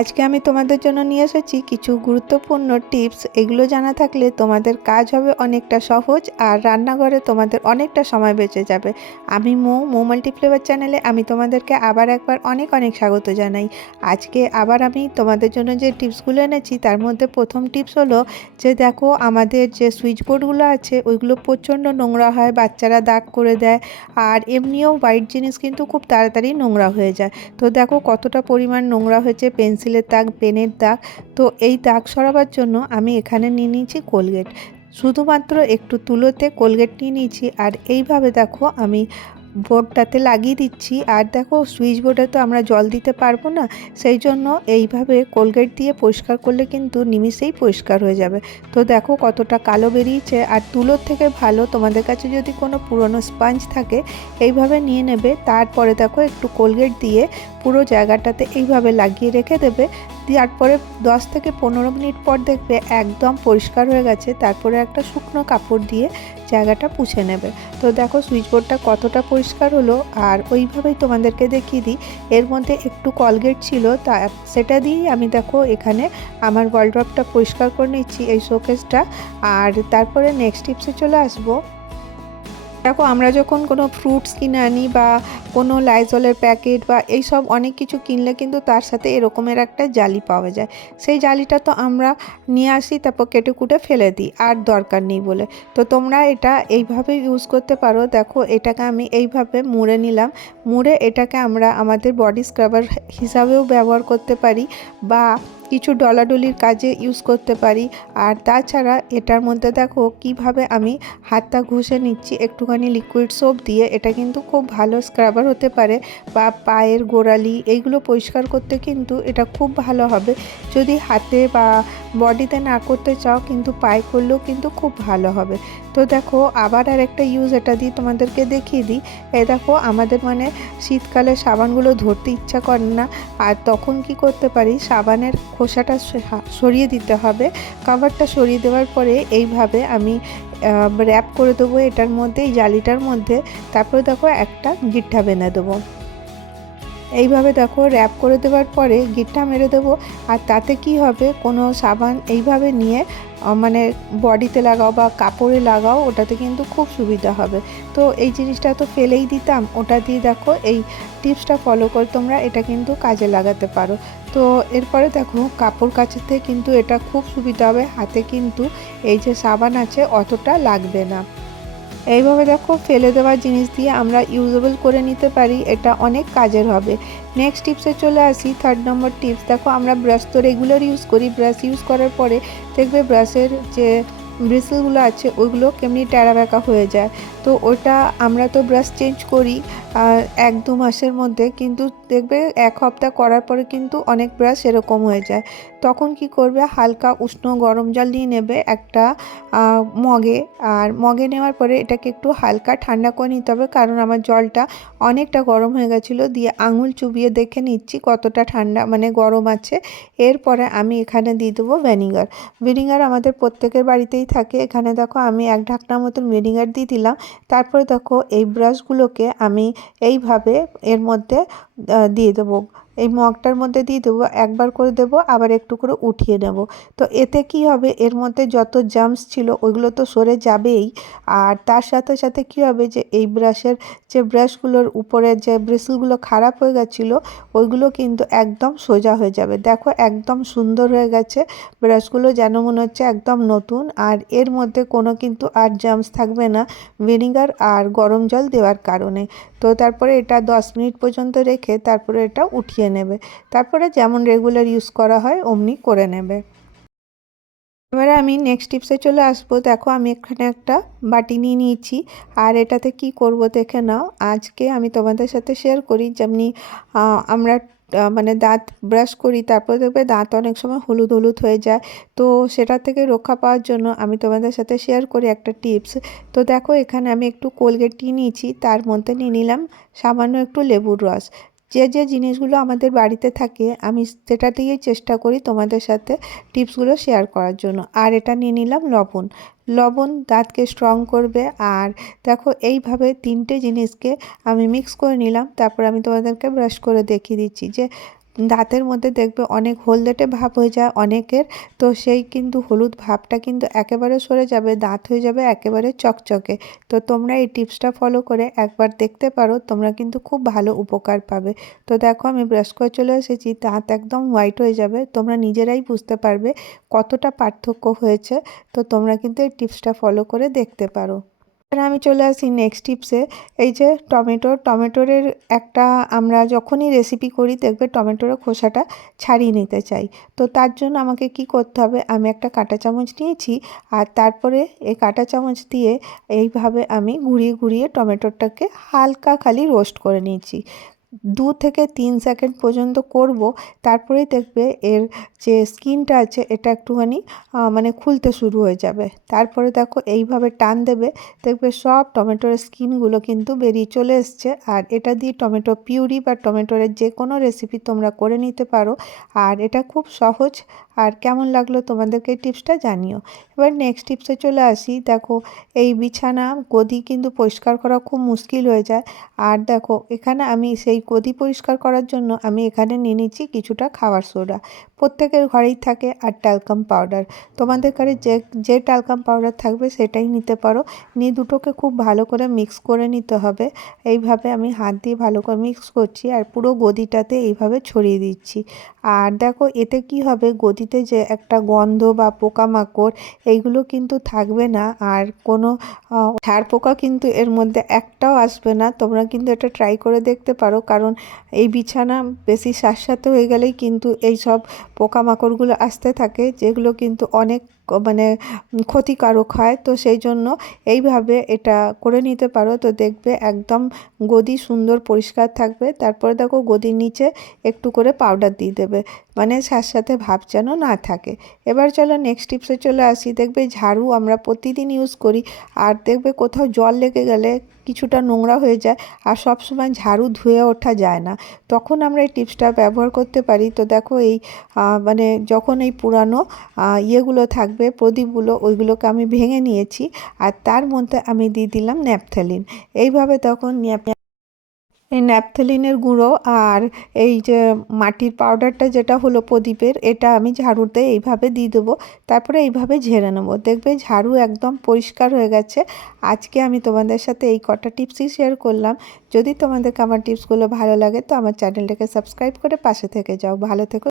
আজকে আমি তোমাদের জন্য নিয়ে এসেছি কিছু গুরুত্বপূর্ণ টিপস। এগুলো জানা থাকলে তোমাদের কাজ হবে অনেকটা সহজ আর রান্নাঘরে তোমাদের অনেকটা সময় বেঁচে যাবে। আমি মৌ মাল্টিফ্লেভার চ্যানেলে আমি তোমাদেরকে আবার একবার অনেক অনেক স্বাগত জানাই। আজকে আবার আমি তোমাদের জন্য যে টিপসগুলো এনেছি তার মধ্যে প্রথম টিপস হলো যে দেখো আমাদের যে সুইচ বোর্ডগুলো আছে ওইগুলো প্রচণ্ড নোংরা হয়, বাচ্চারা দাগ করে দেয়। আর এমনিও হোয়াইট জিনিস কিন্তু খুব তাড়াতাড়ি নোংরা হয়ে যায়। তো দেখো কতটা পরিমাণ নোংরা হয়েছে, পেন্সিলের দাগ, পেনের দাগ। তো এই দাগ সরাবার জন্য আমি এখানে নিয়ে নিয়েছি কোলগেট। শুধুমাত্র একটু তুলোতে কোলগেট নিয়ে নিয়েছি আর এইভাবে দেখো আমি বোর্ডটাতে লাগিয়ে দিচ্ছি। আর দেখো সুইচ বোর্ডে তো আমরা জল দিতে পারবো না, সেই জন্য এইভাবে কোলগেট দিয়ে পরিষ্কার করলে কিন্তু নিমিষেই পরিষ্কার হয়ে যাবে। তো দেখো কতটা কালো বেরিয়েছে। আর তুলোর থেকে ভালো তোমাদের কাছে যদি কোনো পুরনো স্পঞ্জ থাকে এইভাবে নিয়ে নেবে। তারপরে দেখো একটু কোলগেট দিয়ে পুরো জায়গাটাতে এইভাবে লাগিয়ে রেখে দেবে। তারপরে 10 থেকে 15 মিনিট পর দেখবে একদম পরিষ্কার হয়ে গেছে। তারপরে একটা শুকনো কাপড় দিয়ে জায়গাটা পুছে নেবে। তো দেখো সুইচ বোর্ডটা কতটা পরিষ্কার হলো। আর ওইভাবেই তোমাদেরকে দেখিয়ে দিই, এর মধ্যে একটু কোলগেট ছিল, তা সেটা দিয়েই আমি দেখো এখানে আমার ওয়ালড্রপটা পরিষ্কার করে নিচ্ছি, এই শোকেসটা। আর তারপরে নেক্সট টিপসে চলে আসবো। দেখো আমরা যখন কোনো ফ্রুটস কিনে আনি বা কোনো লাইজলের প্যাকেট বা এইসব অনেক কিছু কিনলে কিন্তু তার সাথে এরকমের একটা জালি পাওয়া যায়। সেই জালিটা তো আমরা নিয়ে আসি, তারপর কেটে কুটে ফেলে দিই আর দরকার নেই বলে। তো তোমরা এটা এইভাবে ইউজ করতে পারো। দেখো এটাকে আমি এইভাবে মুড়ে নিলাম। মুড়ে এটাকে আমরা আমাদের বডি স্ক্রাবার হিসাবেও ব্যবহার করতে পারি বা কিছু ডলাডলির কাজে ইউজ করতে পারি। আর তাছাড়া এটার মধ্যে দেখো কিভাবে আমি হাতটা ঘষে নিচ্ছি একটুখানি লিকুইড সোপ দিয়ে। এটা কিন্তু খুব ভালো স্ক্রাবার হতে পারে। বা পায়ের গোড়ালি এইগুলো পরিষ্কার করতে কিন্তু এটা খুব ভালো হবে। যদি হাতে বা বডিতে না করতে চাও কিন্তু পায়ে করলেও কিন্তু খুব ভালো হবে। তো দেখো আবার আর একটা ইউজ এটা দিয়ে তোমাদেরকে দেখিয়ে দিই। এই দেখো আমাদের শীতকালে সাবানগুলো ধরতে ইচ্ছা করে না, আর তখন কি করতে পারি, সাবানের খোসাটা সরিয়ে দিতে হবে। কভারটা সরিয়ে দেওয়ার পরে এইভাবে আমি র্যাপ করে দেবো এটার মধ্যে, এই জালিটার মধ্যে। তারপরে দেখো একটা গিট্টা বেঁধে দেবো। এইভাবে দেখো র্যাপ করে দেওয়ার পরে গিট্টা মেরে দেবো। আর তাতে কি হবে, কোনো সাবান এইভাবে নিয়ে বডিতে লাগাও বা কাপড়ে লাগাও, ওটাতে কিন্তু খুব সুবিধা হবে। তো এই জিনিসটা তো ফেলেই দিতাম, ওটা দিয়ে দেখো এই টিপসটা ফলো করে তোমরা এটা কিন্তু কাজে লাগাতে পারো। তো এরপরে দেখো কাপড় কাচাতে কিন্তু এটা খুব সুবিধা হবে, হাতে কিন্তু এই যে সাবান আছে অতটা লাগবে না। এইভাবে দেখো ফেলে দেওয়া জিনিস দিয়ে আমরা ইউজেবল করে নিতে পারি, এটা অনেক কাজের হবে। নেক্সট টিপসে চলে আসি, 3rd নম্বর টিপস। দেখো আমরা ব্রাশ তো রেগুলার ইউজ করি, ব্রাশ ইউজ করার পরে দেখবে ব্রাশের যে ব্রিসেলগুলো আছে ওইগুলো কেমনি ট্যাড়া ব্যাকা হয়ে যায়। তো ওটা আমরা তো ব্রাশ চেঞ্জ করি 1-2 মাসের মধ্যে, কিন্তু দেখবে 1 সপ্তাহ করার পরে কিন্তু অনেক ব্রাশ এরকম হয়ে যায়। তখন কি করবে, হালকা উষ্ণ গরম জল নিয়ে নেবে একটা মগে। আর মগে নেওয়ার পরে এটাকে একটু হালকা ঠান্ডা করে নিতে হবে, কারণ আমার জলটা অনেকটা গরম হয়ে গেছিলো। দিয়ে আঙুল চুবিয়ে দেখে নিচ্ছি কতটা ঠান্ডা গরম আছে। এরপরে আমি এখানে দিয়ে দেবো ভিনিগার। ভিনিগার আমাদের প্রত্যেকের বাড়িতেই থাকে। এখানে দেখো আমি 1 ঢাকনার মতন ভিনিগার দিয়ে দিলাম। তারপরে দেখো এই ব্রাশগুলোকে আমি এইভাবে এর মধ্যে দিয়ে দেবো, এই মগটার মধ্যে দিয়ে দেবো। একবার করে দেবো, আবার একটু করে উঠিয়ে নেব। তো এতে কি হবে, এর মধ্যে যত জার্মস ছিল ওইগুলো তো সরে যাবেই। আর তার সাথে সাথে কি হবে, যে এই ব্রাশের যে ব্রাশগুলোর উপরে যে ব্রিসেলগুলো খারাপ হয়ে গেছিলো ওইগুলো কিন্তু একদম সোজা হয়ে যাবে। দেখো একদম সুন্দর হয়ে গেছে ব্রাশগুলো, যেন মনে হচ্ছে একদম নতুন। আর এর মধ্যে কোনো কিন্তু আর জার্মস থাকবে না ভিনিগার আর গরম জল দেওয়ার কারণে। তো তারপরে এটা 10 মিনিট পর্যন্ত রেখে তারপরে এটা উঠিয়ে নেবে। তারপরে যেমন রেগুলার ইউজ করা হয় অমনি করে নেবে। এবারে আমি নেক্সট টিপসে চলে আসবো। দেখো আমি এখানে একটা বাটি নিয়ে নিয়েছি। আর এটাতে কি করব দেখে নাও। আজকে আমি তোমাদের সাথে শেয়ার করি, যেমনি আমরা দাঁত ব্রাশ করি, তারপর দেখবে দাঁত অনেক সময় হলুদ হলুদ হয়ে যায়। তো সেটা থেকে রক্ষা পাওয়ার জন্য আমি তোমাদের সাথে শেয়ার করি একটা টিপস। তো দেখো এখানে আমি একটু কোলগেট নিয়েছি, তার মধ্যে নিয়ে নিলাম সামান্য একটু লেবুর রস। যে যে জিনিসগুলো আমাদের বাড়িতে থাকে আমি সেটা দিয়েই চেষ্টা করি তোমাদের সাথে টিপসগুলো শেয়ার করার জন্য। আর এটা নিয়ে নিলাম লবণ। লবণ দাঁতকে স্ট্রং করবে। আর দেখো এইভাবে 3টে জিনিসকে আমি মিক্স করে নিলাম। তারপর আমি তোমাদেরকে ব্রাশ করে দেখিয়ে দিচ্ছি যে দাঁতের মধ্যে দেখবে অনেক হলদেটে ভাব হয়ে যায় অনেকের, তো সেই কিন্তু হলুদ ভাবটা কিন্তু একেবারে সরে যাবে, দাঁত হয়ে যাবে একেবারে চকচকে। তো তোমরা এই টিপসটা ফলো করে একবার দেখতে পারো, তোমরা কিন্তু খুব ভালো উপকার পাবে। তো দেখো আমি ব্রাশ করে চলে এসেছি, দাঁত একদম হোয়াইট হয়ে যাবে, তোমরা নিজেরাই বুঝতে পারবে কতটা পার্থক্য হয়েছে। তো তোমরা কিন্তু এই টিপসটা ফলো করে দেখতে পারো। আমি চলে আসি নেক্সট টিপসে। এই যে টমেটোরের একটা আমরা যখনই রেসিপি করি দেখবে টমেটোর খোসাটা ছাড়িয়ে নিতে চাই। তো তার জন্য আমাকে কি করতে হবে, আমি একটা কাঁটা চামচ নিয়েছি আর তারপরে এই কাঁটা চামচ দিয়ে এইভাবে আমি ঘুরিয়ে ঘুরিয়ে টমেটোটাকে হালকা খালি রোস্ট করে নিয়েছি। 2 থেকে 3 সেকেন্ড পর্যন্ত করব, তারপরেই দেখবে এর যে স্কিনটা আছে এটা একটুখানি মানে খুলতে শুরু হয়ে যাবে। তারপরে দেখো এইভাবে টান দেবে, দেখবে সব টমেটোর স্কিনগুলো কিন্তু বেরিয়ে চলে এসছে। আর এটা দিয়ে টমেটো পিউরি বা টমেটোরের যে কোনো রেসিপি তোমরা করে নিতে পারো। আর এটা খুব সহজ। আর কেমন লাগলো তোমাদেরকে এই টিপসটা জানিও। এবার নেক্সট টিপসে চলে আসি। দেখো এই বিছানা গদি কিন্তু পরিষ্কার করা খুব মুশকিল হয়ে যায়। আর দেখো এখানে আমি সেই গদি পরিষ্কার করার জন্য আমি এখানে নিয়ে নিচ্ছি কিছুটা খাবার সোডা, প্রত্যেকের ঘরেই থাকে, আর ট্যালকাম পাউডার। তোমাদের ঘরে যে ট্যালকাম পাউডার থাকবে সেটাই নিতে পারো। নিয়ে দুটোকে খুব ভালো করে মিক্স করে নিতে হবে। এইভাবে আমি হাত দিয়ে ভালো করে মিক্স করছি আর পুরো গদিটাতে এইভাবে ছড়িয়ে দিচ্ছি। আর দেখো এতে কি হবে, গদিতে যে একটা গন্ধ বা পোকামাকড় এইগুলো কিন্তু থাকবে না, আর কোনো ঝাড় পোকা কিন্তু এর মধ্যে একটাও আসবে না। তোমরা কিন্তু এটা ট্রাই করে দেখতে পারো, কারণ এই বিছানা বেশি স্যাঁতস্যাঁতে হয়ে গেলেই কিন্তু এই সব পোকামাকড়গুলো আসতে থাকে, যেগুলো কিন্তু অনেক মানে ক্ষতিকারক হয়। তো সেই জন্য এইভাবে এটা করে নিতে পারো। তো দেখবে একদম গদি সুন্দর পরিষ্কার থাকবে। তারপরে দেখো গদির নিচে একটু করে পাউডার দিয়ে দেবে, মানে স্যাঁতস্যাঁতে ভাব যেন না থাকে। এবার চলো নেক্সট টিপসে চলে আসি। দেখবে ঝাড়ু আমরা প্রতিদিন ইউজ করি, আর দেখবে কোথাও জল লেগে গেলে কিছুটা নোংরা হয়ে যায়, আর সব সময় ঝাড়ু ধুয়ে ওঠা যায় না, তখন আমরা এই টিপসটা ব্যবহার করতে পারি। তো দেখো এই মানে যখন এই পুরানো ইয়েগুলো থাকবে প্রদীপগুলো, ওইগুলোকে আমি ভেঙে নিয়েছি, আর তার মধ্যে আমি দিয়ে দিলাম ন্যাপথলিন। এইভাবে তখন এই ন্যাপথলিনের গুঁড়ো আর এই যে মাটির পাউডারটা যেটা হলো প্রদীপের, এটা আমি ঝাড়ুতে এইভাবে দিয়ে দেবো। তারপরে এইভাবে ঝেড়ে নেবো, দেখবে ঝাড়ু একদম পরিষ্কার হয়ে গেছে। আজকে আমি তোমাদের সাথে এই কটা টিপসই শেয়ার করলাম। যদি তোমাদেরকে আমার টিপসগুলো ভালো লাগে তো আমার চ্যানেলটাকে সাবস্ক্রাইব করে পাশে থেকে যাও। ভালো থেকো।